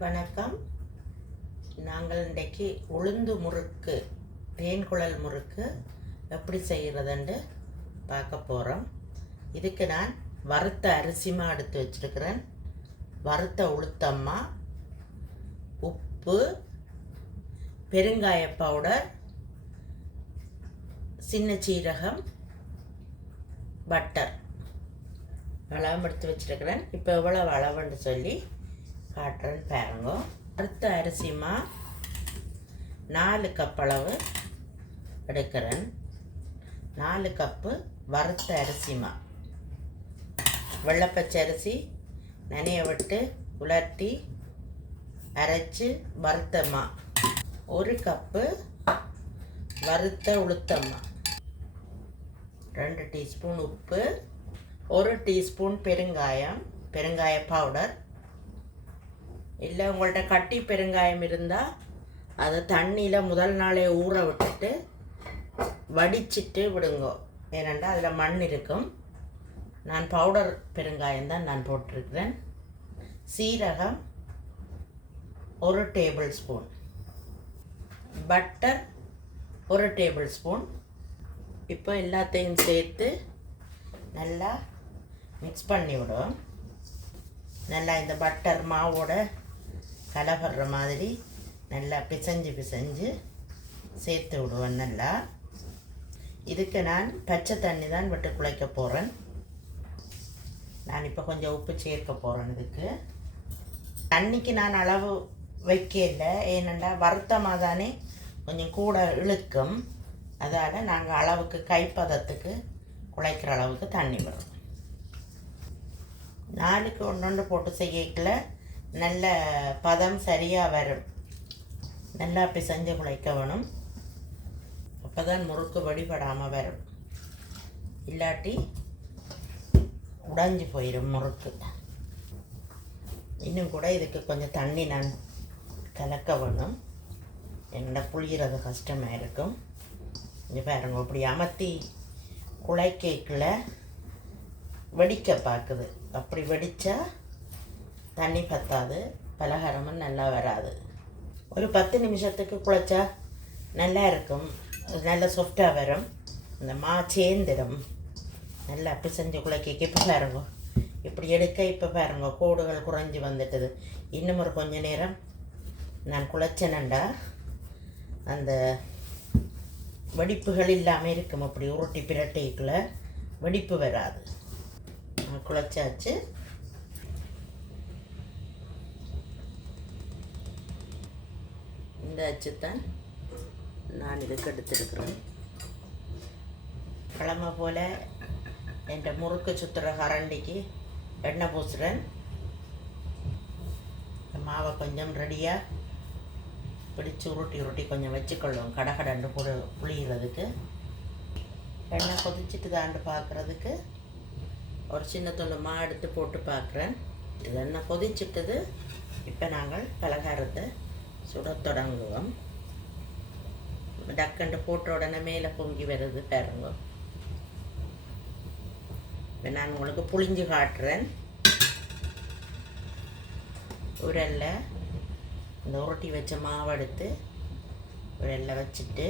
வணக்கம். நாங்கள் இன்றைக்கு உளுந்து முறுக்கு, தேன்குழல் முறுக்கு எப்படி செய்கிறதுன்னு பார்க்க போகிறோம். இதுக்கு நான் வறுத்த அரிசிமா எடுத்து வச்சுருக்கிறேன், வறுத்த உளுத்தம்மா, உப்பு, பெருங்காய பவுடர், சின்ன சீரகம், பட்டர் அளவு எடுத்து வச்சுருக்கிறேன். இப்போ எவ்வளோ அளவுன்னு சொல்லி காட்டுறேன் பாருங்க. வறுத்த அரிசிமா 4 கப் அளவு எடுக்கிறேன். 4 கப்பு வறுத்த அரிசிமா. வெள்ளைப்பச்சை அரிசி நனைய விட்டு உலர்த்தி அரைச்சி வறுத்தம்மா. 1 கப்பு வறுத்த உளுத்தம்மா, 2 டீஸ்பூன் உப்பு, 1 டீஸ்பூன் பெருங்காய பவுடர். இல்லை உங்கள்கிட்ட கட்டி பெருங்காயம் இருந்தால் அதை தண்ணியில் முதல் நாளே ஊற விட்டுட்டு வடிச்சிட்டு விடுங்க. ஏனென்றால் அதில் மண் இருக்கும். நான் பவுடர் பெருங்காயம் தான் நான் போட்டிருக்கிறேன். சீரகம் 1 table spoon, butter 1 table spoon. இப்போ எல்லாத்தையும் சேர்த்து நல்லா மிக்ஸ் பண்ணி விடுவோம். நல்லா இந்த பட்டர் மாவோட கலப்படுற மாதிரி நல்லா பிசைஞ்சு சேர்த்து விடுவேன். நல்லா இதுக்கு நான் பச்சை தண்ணி தான் விட்டு குழைக்க போகிறேன். நான் இப்போ கொஞ்சம் உப்பு சேர்க்க போகிறேன். இதுக்கு தண்ணிக்கு நான் அளவு வைக்கல, ஏனெண்டா வறுத்தமாக தானே கொஞ்சம் கூட இழுக்கும். அதால் நாங்கள் அளவுக்கு கைப்பதத்துக்கு குழைக்கிற அளவுக்கு தண்ணி வரும். 4க்கு 1 போட்டு செய்யல நல்ல பதம் சரியாக வரும். நல்லா பிசைஞ்சு குழைக்க வேணும். அப்போ தான் முறுக்கு வடிபடாமல் வரும். இல்லாட்டி உடைஞ்சி போயிடும் முறுக்கு. இன்னும் கூட இதுக்கு கொஞ்சம் தண்ணி நான் கலக்க வேணும். என்ன புளிகிறது கஷ்டமாக இருக்கும். இங்கே பாருங்க, இப்படி அமர்த்தி குழைக்கல வெடிக்க பார்க்குது. அப்படி வெடித்தா தண்ணி பத்தாது, பலகாரமும் நல்லா வராது. ஒரு 10 நிமிஷத்துக்கு குழைச்சா நல்லா இருக்கும். நல்லா சாஃப்டாக வரும். இந்த மா சேர்ந்துடும். நல்லா பிசைஞ்சு குழைக்க. இப்போ பாருங்க, இப்படி எடுக்க இப்போ பாருங்க கோடுகள் குறைஞ்சி வந்துட்டுது. இன்னும் ஒரு கொஞ்ச நேரம் நான் குழைச்சேனண்டா அந்த வெடிப்புகள் இல்லாமல் இருக்கும். அப்படி உருட்டி பிரட்டைக்குள்ளே வெடிப்பு வராது. குழைச்சாச்சு. இந்த அச்சு தான் நான் இதுக்கு எடுத்துருக்குறேன். கிழமை போல் என் முறுக்கு சுற்றுற கரண்டிக்கு எண்ணெய் பூசுகிறேன். மாவை கொஞ்சம் ரெடியாக பிடிச்சி உருட்டி கொஞ்சம் வச்சுக்கொள்ளும். கடகடண்டு புளிகிறதுக்கு. எண்ணெய் கொதிச்சுட்டு தாண்டு பார்க்குறதுக்கு ஒரு சின்ன துண்டு மா எடுத்து போட்டு பார்க்குறேன். இது எண்ணெய் கொதிச்சுட்டது. இப்போ நாங்கள் பலகாரத்தை சுட தொடங்குவோம். டக்கண்டு போட்ட உடனே மேலே பொங்கி வருது பாருங்க. இப்போ நான் உங்களுக்கு புளிஞ்சு காட்டுறேன். உரல்ல இந்த உருட்டி வச்ச மாவு எடுத்து உரல்ல வச்சுட்டு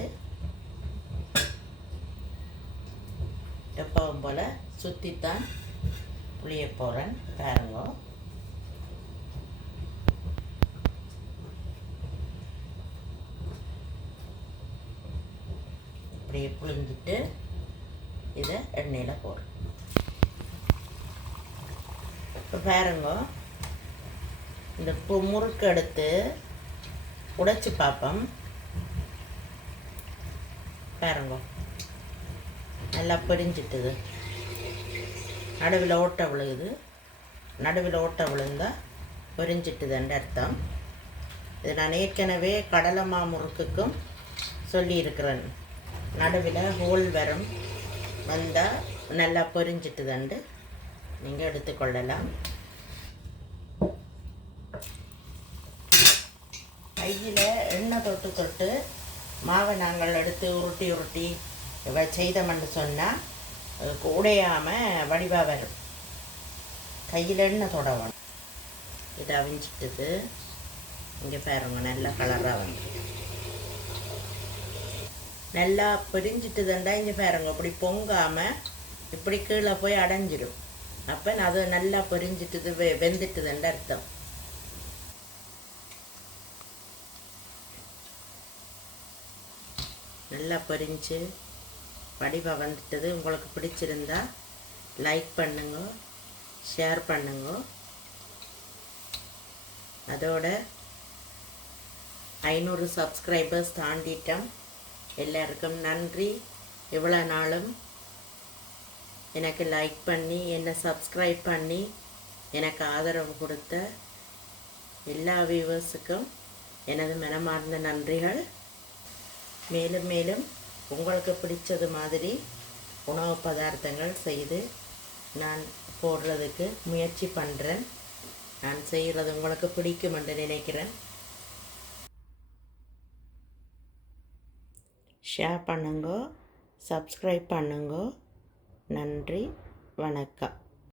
எப்பவும் போல் சுற்றித்தான் புளிய போகிறேன் பாருங்க. இப்படியே புளிஞ்சிட்டு இதை எண்ணெயில் போடுறேன். இப்போ பாருங்க, இந்த முறுக்கு எடுத்து உடைச்சி பார்ப்போம். பாருங்க, நல்லா பிரிஞ்சிட்டுது. நடுவில் ஓட்டை விழுகுது. நடுவில் ஓட்டை விழுந்தால் பிரிஞ்சிட்டுதுன்ற அர்த்தம். இது நான் ஏற்கனவே கடலை மா முறுக்குக்கும் சொல்லியிருக்கிறேன். நடுவில் ஹோல் வந்தால் நல்லா பொரிஞ்சிட்டுதண்டு நீங்கள் எடுத்துக்கொள்ளலாம். கையில் எண்ணெய் தொட்டு மாவை நாங்கள் எடுத்து உருட்டி செய்தோம்னு சொன்னால் உடையாமல் வடிவாக வரும். கையில் எண்ணெய் தொடவணும். இது அவிஞ்சிட்டது. இங்கே பாருங்க நல்லா கலராக வந்து நல்லா பிரிஞ்சிட்டுதுண்டா இங்கே பாருங்க இப்படி பொங்காமல் இப்படி கீழே போய் அடைஞ்சிடும். அப்போ அது நல்லா பிரிஞ்சிட்டுது வெந்துட்டுதுன்ற அர்த்தம். நல்லா பொரிஞ்சு வடிவாக வந்துட்டது. உங்களுக்கு பிடிச்சிருந்தா லைக் பண்ணுங்க, ஷேர் பண்ணுங்க. அதோட 500 சப்ஸ்கிரைபர்ஸ் தாண்டிட்டோம். எல்லாருக்கும் நன்றி. இவ்வளோ நாளும் எனக்கு லைக் பண்ணி என்னை சப்ஸ்கிரைப் பண்ணி எனக்கு ஆதரவு கொடுத்த எல்லா வியூவர்ஸுக்கும் எனது மனமார்ந்த நன்றிகள். மேலும் மேலும் உங்களுக்கு பிடிச்சது மாதிரி உணவு பதார்த்தங்கள் செய்து நான் போடுறதுக்கு முயற்சி பண்ணுறேன். நான் செய்கிறது உங்களுக்கு பிடிக்கும் என்று நினைக்கிறேன். ஷேர் பண்ணுங்க, சப்ஸ்கிரைப் பண்ணுங்க. நன்றி, வணக்கம்.